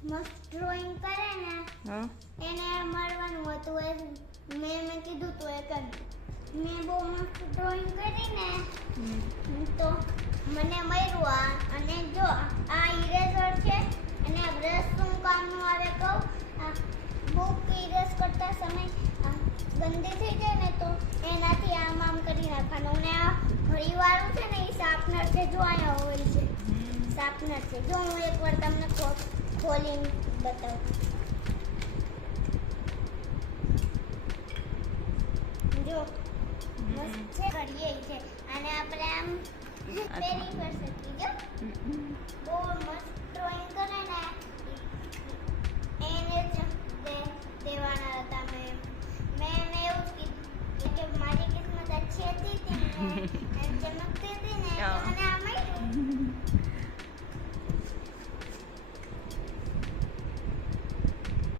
મસ્ત ડ્રોઈંગ કરે ને હા એને મળવાનું હતું એ મેં કીધું તો એ કર મેં બહુ મસ્ત ડ્રોઈંગ કરી ને તો મને મળ્યું આ અને જો આ ઇરેઝર છે અને આ બ્રશ શું કામનું આવે કહું આ બુક ઇરેઝ કરતા સમય ગંદી થઈ જાય ને તો એનાથી આમ કરી નાખવાનું અને આ ઘડીવાળું છે ને એ શાર્પનર છે જો અહીંયા હોય છે શાર્પનર છે જો હું એકવાર તમને ખોલીને બતાવું જો મસ્ત છે કરીએ છે અને આપણે આમ પેરી પર શકીએ જો બહુ મસ્ત ડ્રોઈંગ કરે ને એને જ દેવાના હતા મેં એવું કીધું કે મારી કિસ્મત अच्छी હતી ને ચમકતી હતી ને મને આમ